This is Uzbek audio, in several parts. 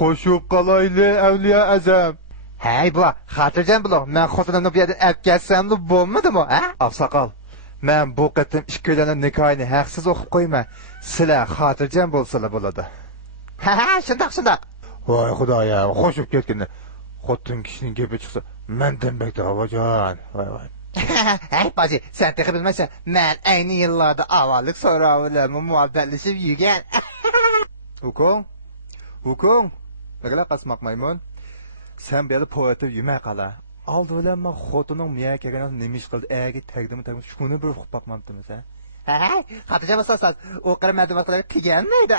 Xo'shib qalayli avliya azam. Hey bu, xotirjam bo'ling. Men xotinimni bu yerdan olib ketsammi, bo'lmadimi, ha? Afsaqal. Men bu qatim ikkilarning nikohini haqsiz o'qib qo'yma. Sizlar xotirjam bo'lsalar bo'ladi. Ha, shundoq. Voy xudoyim, xo'shib ketganda xotin kishining gapi chiqsa, mendan bekda avajon. Voy. Hey baji, sen texi bilmaysan. Men ayni yillarda avvallik so'rovlarni muhabbatlashib yurgan. Hukung. Nagala qasmaq maymun. Sen beli poetib yumay qala. Oldi bilan men xotining miya kelganini nima ish qildi? Agi tagdim shuni bir uqib boqmamdimiz, ha? Hey, xotirjam bo'lsangiz, u qara madamalar kelganmaydi.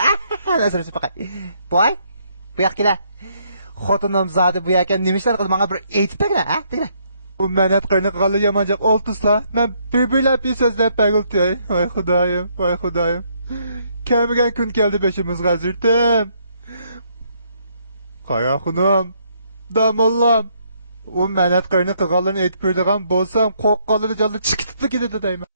Nazar chiqay. Boy, bu yoqqa. Xotinim zodi bu yoqqa nima ishlar qildi? Menga bir aytib bergan, ha? Deglar. U menat qayni qildi yamanjaq oltisla. Men bibilab so'zlab pag'iltay. Voy xudoyim. Kamigan kun keldi beshimizga zirtim. Qaya xunum. Damollam. U menat qayni qilganlarni aytib berdigan bo'lsam, qo'qqanlari jalli chiqibdi ketdi deyman.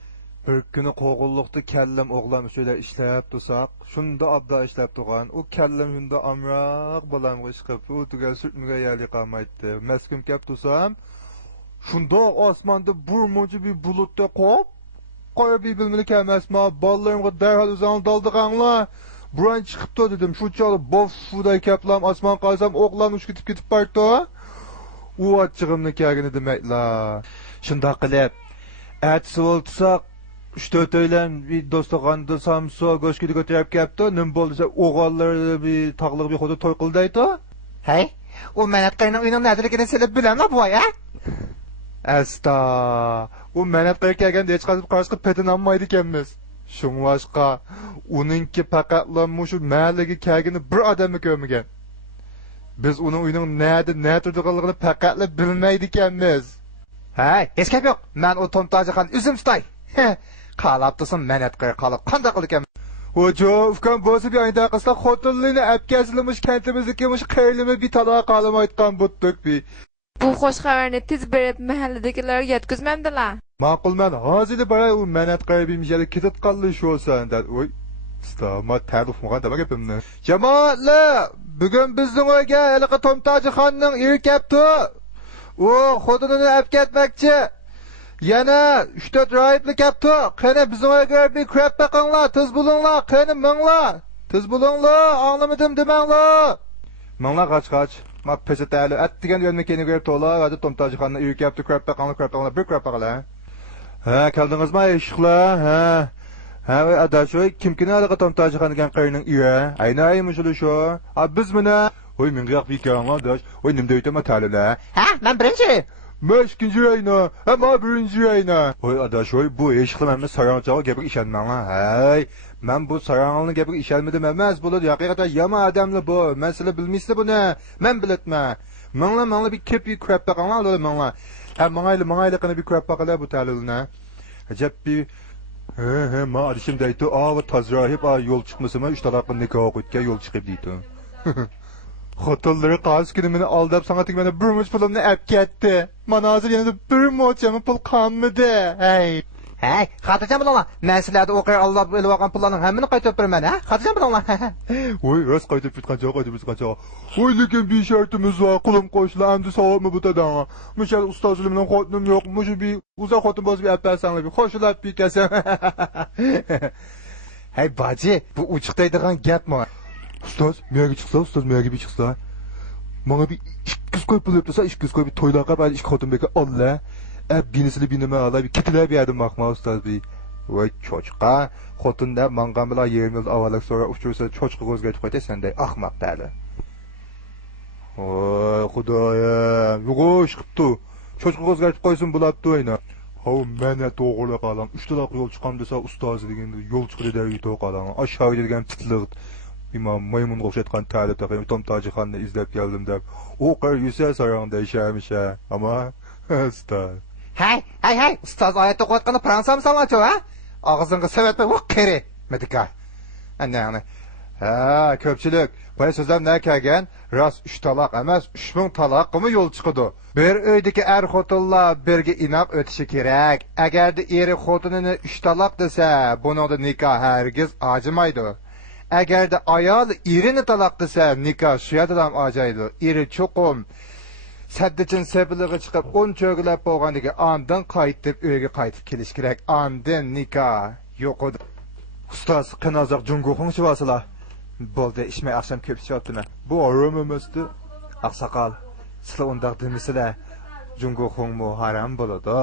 Bir kuni qo'g'illiqda kallam o'g'lam ustiga ishlab tursak, shunda abda ishlab turgan. U kallam shunda amroq bolamga chiqib, u tugal sutmiga yali qolmaydi. Maskum kap tursam, shunda osmonda burmochi bir bulutda qop, qo'yib bilmili kelmasma, bolalarimga darhol o'zini daldiganlar. Buran chiqibdi dedim. Shu chog'da bofuday kaplam osmon qaysam o'g'lam uchib ketib bordi. U ochig'imni kelgani demaklar. Shunda qilib, atsi bo'lsak 3-4 oylan bir do'stxonada samso go'shkida ko'tarib kelibdi. Nim bo'lsa o'g'illar bir tog'liq bir xo'da to'y qildaydi. Hey, u menat qayning uyning nadirligini silib bilaman bu ya. Asta. U menat qayga kelganda hech qanday qarashqa petinolmaydi ekanmiz. Shunglashqa uningki faqatla mushu mahallaga kelgani bir odamni ko'rmagan. Biz uning uyining nima turganligini faqatla bilmaydi ekanmiz. Hey, hech gap yo'q. Men u Tomtojixon o'zim tutay. Qalab tursin menat qay qolib qanday qilgan? Hojo, ufkan bo'lsa bir oyda qilsa xotinlarni apkazilmish kantimiznikimush qaylimi bir taloq qolib aytgan butdik bi. Bu xo'sh xabarni tez berib mahalladagilarga yetkazmamdilar. Ma'qulman, hozir boray u menat qaybim jali ketib qoldi shu o'sanda. Voy, stama ta'rif qilgan deb gapimni. Jamoatlar, bugun bizning uyga haliqi Tomtojixonning eri kelibdi. U xotinini olib ketmoqchi. Yana 3-4 rahibli kelibdi. Qani bizning uyga bir kirib boqinglar, tez bo'linglar, qani minglar. Tez bo'linglar, anglamadim demanglar. Minglar qoch. Ma pesatali atdigan yo'lmakeni ko'rib to'la, hozir Tomtojixonning uyi kelibdi, kirib boqinglar, bir kirib boqinglar. Ha, keldingizmi ishqlar? Ha, voy adashoy, kimkini haliqi Tomtojixon degan qayning uyi? Aynaymi shu? Ha, biz mana, voy menga bir kelinglar dash. Voy nimda aytaman talila? Ha, men birinchi. Men ikkinchi ayna. Ha, men birinchi ayna. Voy adashoy, bu ishqlar men saranchaga gapiga ishonmanglar. Hay, men bu saranning gapiga ishonmadim emas, bu haqiqatan yomon odamlar bu. Men sizlar bilmaysizlar buni. Men bilatman. Manglar bir kepi kirib boqinglar, manglar. Ha, mangayli qana bir kirib boqinglar bu talilni. Ajab bir ma adishim deydi, va tazrahib yo'l chiqmasam 3 taloqni nikoh o'tgan yo'l chiqib deydi. Xotinlari qaz kuni meni aldab sangatik meni bir much pulimni olib ketdi. Mana hozir yana bir muchami pul qolmadi. Hey, xotirjam bo'linglar. Men sizlarga o'qir Alloh bilib olgan pullarning hammani qaytarib beraman, ha? Xotirjam bo'linglar. Voy, rost qaytarib ketgan. Voy, lekin bir shartimiz bor. Qulim qo'shlar, endi savobmi bu tadanga. Mushal ustozim bilan xotinim yo'q. Mushu bir uzoq xotin bo'lsa bir apasanglar, bir qo'shilib bir kasam. Hey, baji, bu uchiqdaydigan gapmi? Ustoz, menga chiqsa. Menga bir 200 qo'yib pul debsa, 200 qo'yib to'ylarga bari 2 xotin beka olla. Binisini binime ala bir kitlab yerdim bakma ustoz bir. Voy çocuğa, xotinda mangan bilan 20 yil avvalak sonra uchursa çocuğu o'zgartib qo'ydi senday ahmoq dali. Voy xudoyim, yo'q chiqibdi. Çocuğu o'zgartib qo'ysin bo'ladi o'yna. Hov, meni to'g'ri qalam. 3 taloq yo'l chiqam desa ustoz deganda yo'l chiqdi deb to'qalam. Aşağı degan titliq. İmam maymun o'xshatgan tali taqim Tomtojixonni izlab keldim deb. U qar yusa sarangda ishlamiş ama ustoz. Hey, ustoz oyatda o'qiyotganda fransami sanlachu, ha? Og'zingga savatma o'q keri, medika. Ana. Ha, ko'pchilik bu so'zlar nima kelgan? Rost 3 taloq emas, 3000 taloqmi yo'l chiqadi. Bir uydagi xotinlar birga inoq o'tishi kerak. Agarda eri xotinini 3 taloq desa, buningda nikoh hargiz ojimaydi. Agarda ayol erini taloq desa, nikoh shu yerdan ajaydi. Eri cho'qim saddichin sebilig'i chiqib, 10 cho'gilab bo'lganiga ondan qaytib, uyga qaytib kelish kerak. Ondan nikoh yo'q edi. Ustoz, qinozoq junguxing chivasila. Bo'ldi, ishmay axsham ko'p ishyaptimi? Bu orom emasdi. Aqsaqal, sizlar undaq demisizlar. Junguxing mu haram bo'ladi.